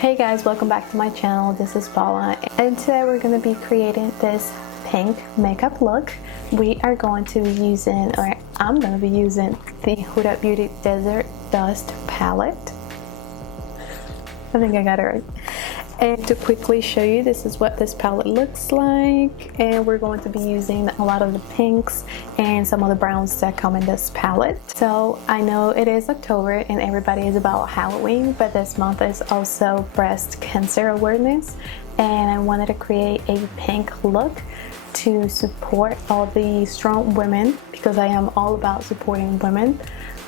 Hey guys, welcome back to my channel. This is Paula, and today we're going to be creating this pink makeup look. We are going to be using, or I'm going to be using, the Huda Beauty Desert Dust palette. I think I got it right. And to quickly show you, this is what this palette looks like, and we're going to be using a lot of the pinks and some of the browns that come in this palette. So I know it is October and everybody is about Halloween, but this month is also breast cancer awareness, and I wanted to create a pink look to support all the strong women, because I am all about supporting women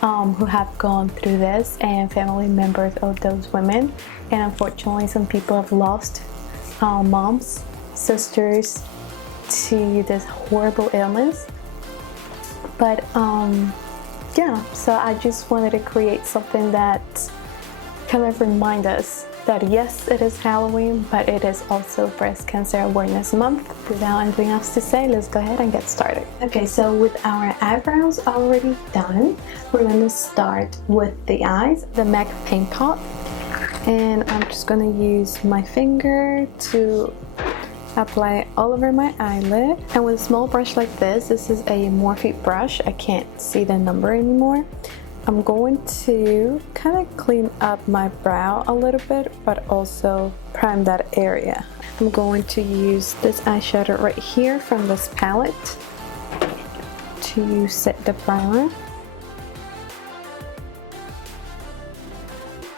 who have gone through this, and family members of those women. And unfortunately, some people have lost moms, sisters to this horrible illness. But yeah, so I just wanted to create something that kind of remind us that yes, it is Halloween, but it is also Breast Cancer Awareness Month. Without anything else to say, let's go ahead and get started. Okay, so with our eyebrows already done, we're going to start with the eyes, the MAC Paint Pot. And I'm just going to use my finger to apply it all over my eyelid. And with a small brush like this is a Morphe brush. I can't see the number anymore. I'm going to kind of clean up my brow a little bit, but also prime that area. I'm going to use this eyeshadow right here from this palette to set the primer.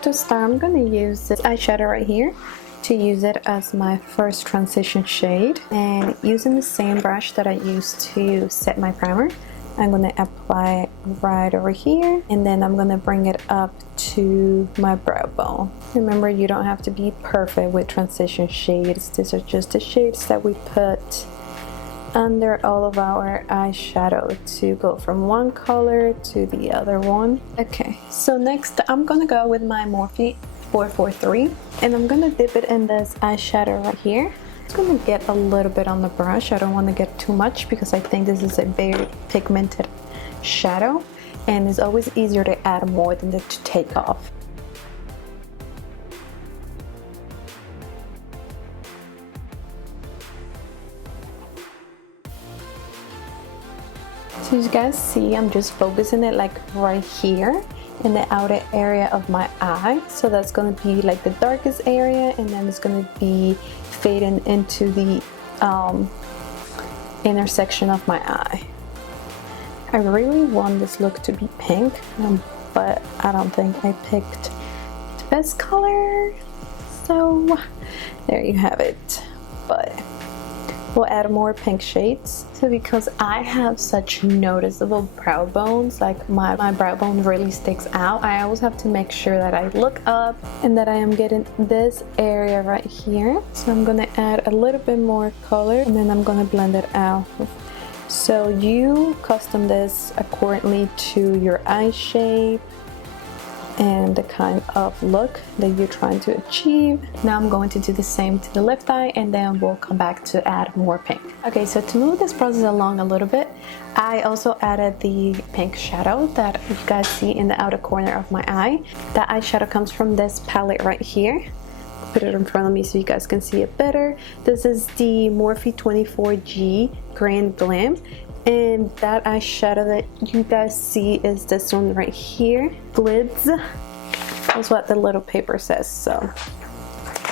To start, I'm going to use this eyeshadow right here to use it as my first transition shade, and using the same brush that I used to set my primer, I'm going to apply it right over here, and then I'm going to bring it up to my brow bone. Remember, you don't have to be perfect with transition shades. These are just the shades that we put under all of our eyeshadow to go from one color to the other one. Okay, so next I'm going to go with my Morphe 443, and I'm going to dip it in this eyeshadow right here. I'm going to get a little bit on the brush. I don't want to get too much because I think this is a very pigmented shadow, and it's always easier to add more than to take off. So you guys see, I'm just focusing it like right here in the outer area of my eye. So that's going to be like the darkest area, and then it's going to be fading into the intersection of my eye. I really want this look to be pink, but I don't think I picked the best color. So there you have it. But we'll add more pink shades. So because I have such noticeable brow bones, like my brow bone really sticks out, I always have to make sure that I look up and that I am getting this area right here. So I'm gonna add a little bit more color, and then I'm gonna blend it out. So you custom this accordingly to your eye shape and the kind of look that you're trying to achieve. Now I'm going to do the same to the left eye, and then we'll come back to add more pink. Okay, so to move this process along a little bit, I also added the pink shadow that you guys see in the outer corner of my eye. That eyeshadow comes from this palette right here. Put it in front of me so you guys can see it better. This is the Morphe 24G Grand Glam, and that eyeshadow that you guys see is this one right here, Glids. That's what the little paper says, so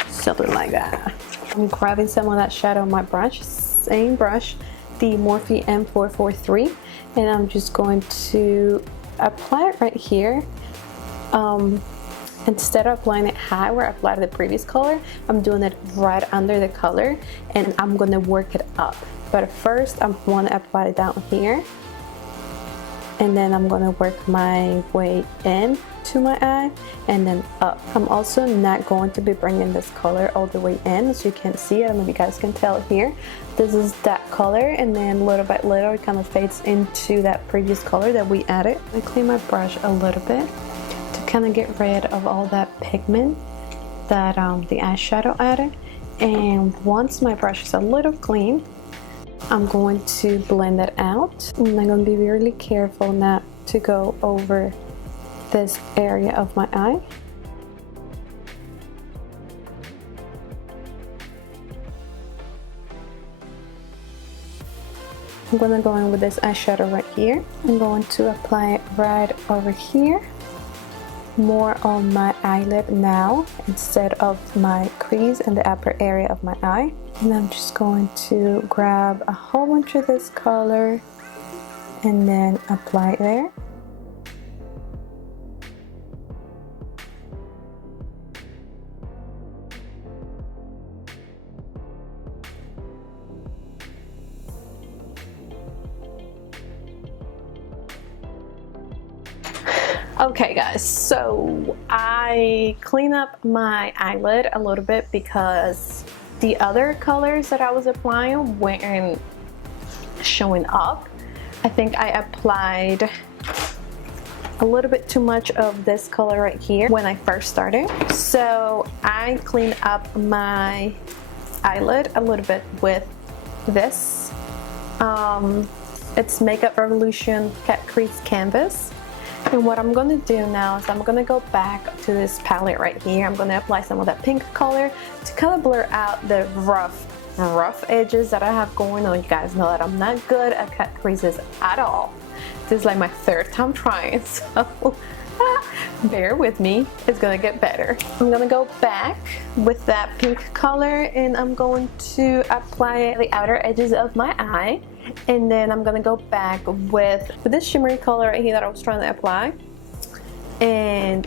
something like that. I'm grabbing some of that shadow on my brush, same brush, the Morphe M443, and I'm just going to apply it right here. Instead of applying it high where I applied the previous color, I'm doing it right under the color, and I'm going to work it up. But first, I want to apply it down here, and then I'm going to work my way in to my eye and then up. I'm also not going to be bringing this color all the way in, as you can see. I don't know if you guys can tell here. This is that color, and then little by little it kind of fades into that previous color that we added. I clean my brush a little bit to kind of get rid of all that pigment that the eyeshadow added. And once my brush is a little clean, I'm going to blend it out, and I'm going to be really careful not to go over this area of my eye. I'm gonna go in with this eyeshadow right here. I'm going to apply it right over here, more on my eyelid now instead of my crease in the upper area of my eye. And I'm just going to grab a whole bunch of this color and then apply it there. Okay guys, so I clean up my eyelid a little bit because the other colors that I was applying weren't showing up. I think I applied a little bit too much of this color right here when I first started. So I cleaned up my eyelid a little bit with this. It's Makeup Revolution Cat Crease Canvas. And what I'm going to do now is I'm going to go back to this palette right here. I'm going to apply some of that pink color to kind of blur out the rough edges that I have going on. You guys know that I'm not good at cut creases at all. This is like my third time trying, so bear with me. It's going to get better. I'm going to go back with that pink color and I'm going to apply the outer edges of my eye. And then I'm gonna go back with this shimmery color right here that I was trying to apply and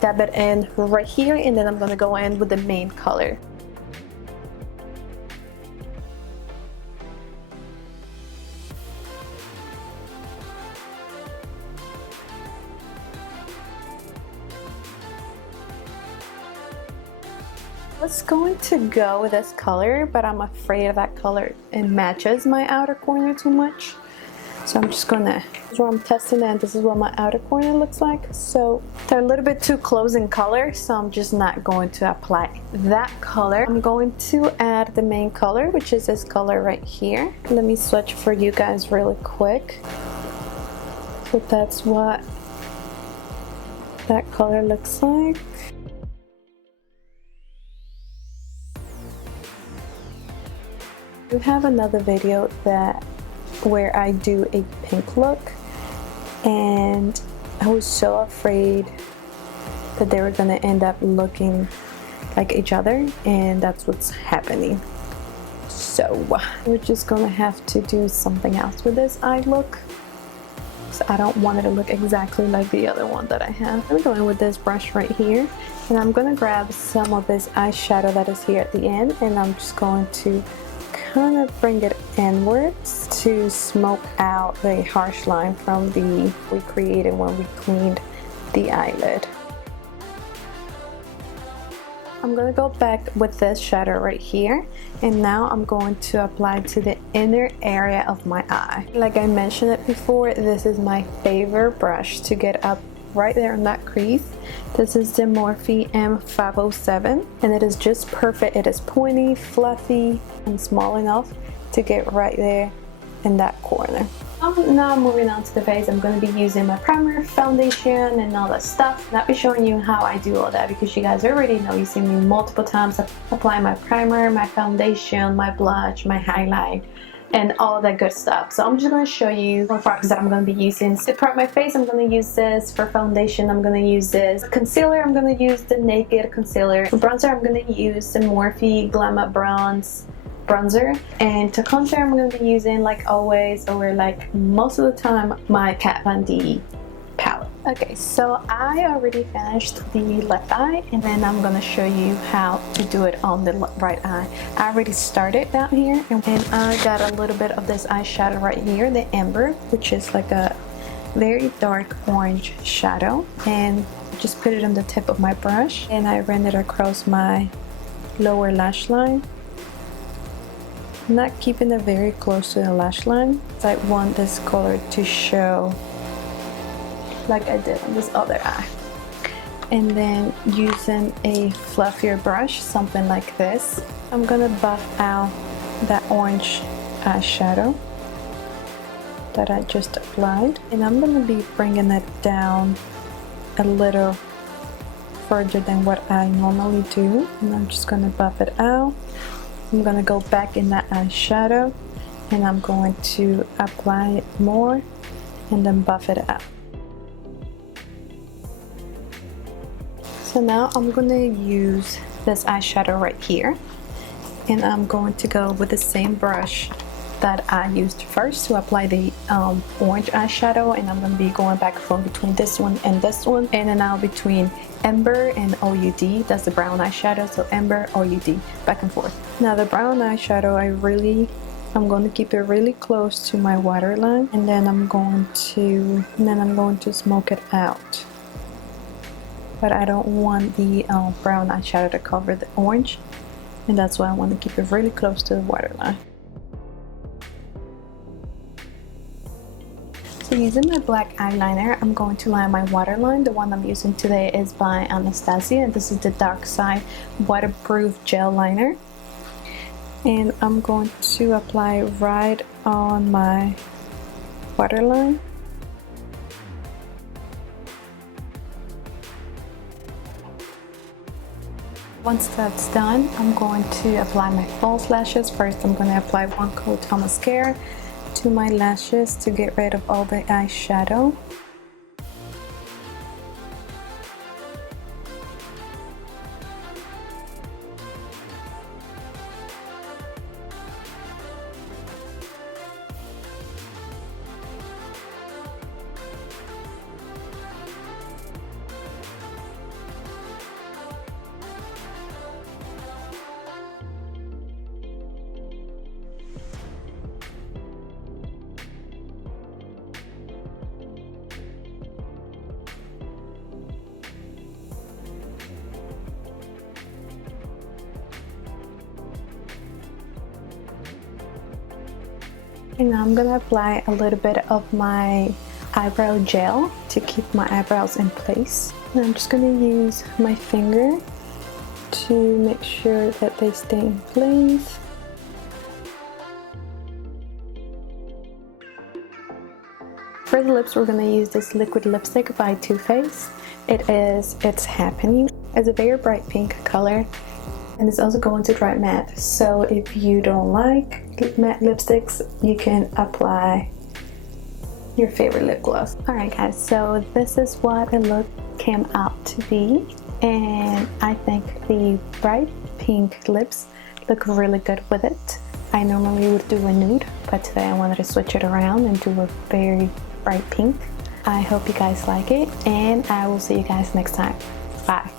dab it in right here, and then I'm gonna go in with the main color. I was going to go with this color, but I'm afraid of that color. It matches my outer corner too much. So I'm just gonna, this is where I'm testing it, and this is what my outer corner looks like. So they're a little bit too close in color, so I'm just not going to apply that color. I'm going to add the main color, which is this color right here. Let me switch for you guys really quick. So that's what that color looks like. I have another video where I do a pink look, and I was so afraid that they were gonna end up looking like each other, and that's what's happening. So we're just gonna have to do something else with this eye look. So I don't want it to look exactly like the other one that I have. I'm going with this brush right here, and I'm gonna grab some of this eyeshadow that is here at the end, and I'm just going to kind of bring it inwards to smoke out the harsh line from the we created when we cleaned the eyelid. I'm going to go back with this shadow right here, and now I'm going to apply to the inner area of my eye. Like I mentioned it before, this is my favorite brush to get up right there in that crease. This is the Morphe M507, and it is just perfect. It is pointy, fluffy, and small enough to get right there in that corner. Now moving on to the face, I'm going to be using my primer, foundation, and all that stuff. I'll be showing you how I do all that because you guys already know. You've seen me multiple times apply my primer, my foundation, my blush, my highlight, and all that good stuff. So I'm just going to show you what products that I'm going to be using. To prep my face, I'm going to use this. For foundation, I'm going to use this. Concealer, I'm going to use the Naked Concealer. For bronzer, I'm going to use the Morphe Glamour Bronze bronzer, and to contour I'm going to be using, like always, or like most of the time, my Kat Von D palette. Okay, so I already finished the left eye, and then I'm going to show you how to do it on the right eye. I already started down here, and I got a little bit of this eyeshadow right here, the Amber, which is like a very dark orange shadow, and just put it on the tip of my brush, and I ran it across my lower lash line. I'm not keeping it very close to the lash line. I want this color to show like I did on this other eye. And then using a fluffier brush, something like this, I'm gonna buff out that orange eyeshadow that I just applied. And I'm gonna be bringing it down a little further than what I normally do. And I'm just gonna buff it out. I'm gonna go back in that eyeshadow and I'm going to apply it more and then buff it up. So now I'm going to use this eyeshadow right here, and I'm going to go with the same brush that I used first to apply the orange eyeshadow, and I'm going to be going back and forth between this one and this one, and then now between Ember and OUD. That's the brown eyeshadow, so Ember, OUD, back and forth. Now the brown eyeshadow, I'm going to keep it really close to my waterline, and then I'm going to smoke it out. But I don't want the brown eyeshadow to cover the orange, and that's why I want to keep it really close to the waterline. So using my black eyeliner, I'm going to line my waterline. The one I'm using today is by Anastasia, and this is the Dark Side Waterproof Gel Liner. And I'm going to apply right on my waterline. Once that's done, I'm going to apply my false lashes. First, I'm going to apply one coat of mascara to my lashes to get rid of all the eyeshadow. And now I'm gonna apply a little bit of my eyebrow gel to keep my eyebrows in place. And I'm just gonna use my finger to make sure that they stay in place. For the lips, we're gonna use this liquid lipstick by Too Faced. It's Happening. It's a very bright pink color, and it's also going to dry matte. So if you don't like matte lipsticks, you can apply your favorite lip gloss. Alright guys, so this is what the look came out to be, and I think the bright pink lips look really good with it. I normally would do a nude, but today I wanted to switch it around and do a very bright pink. I hope you guys like it, and I will see you guys next time. Bye.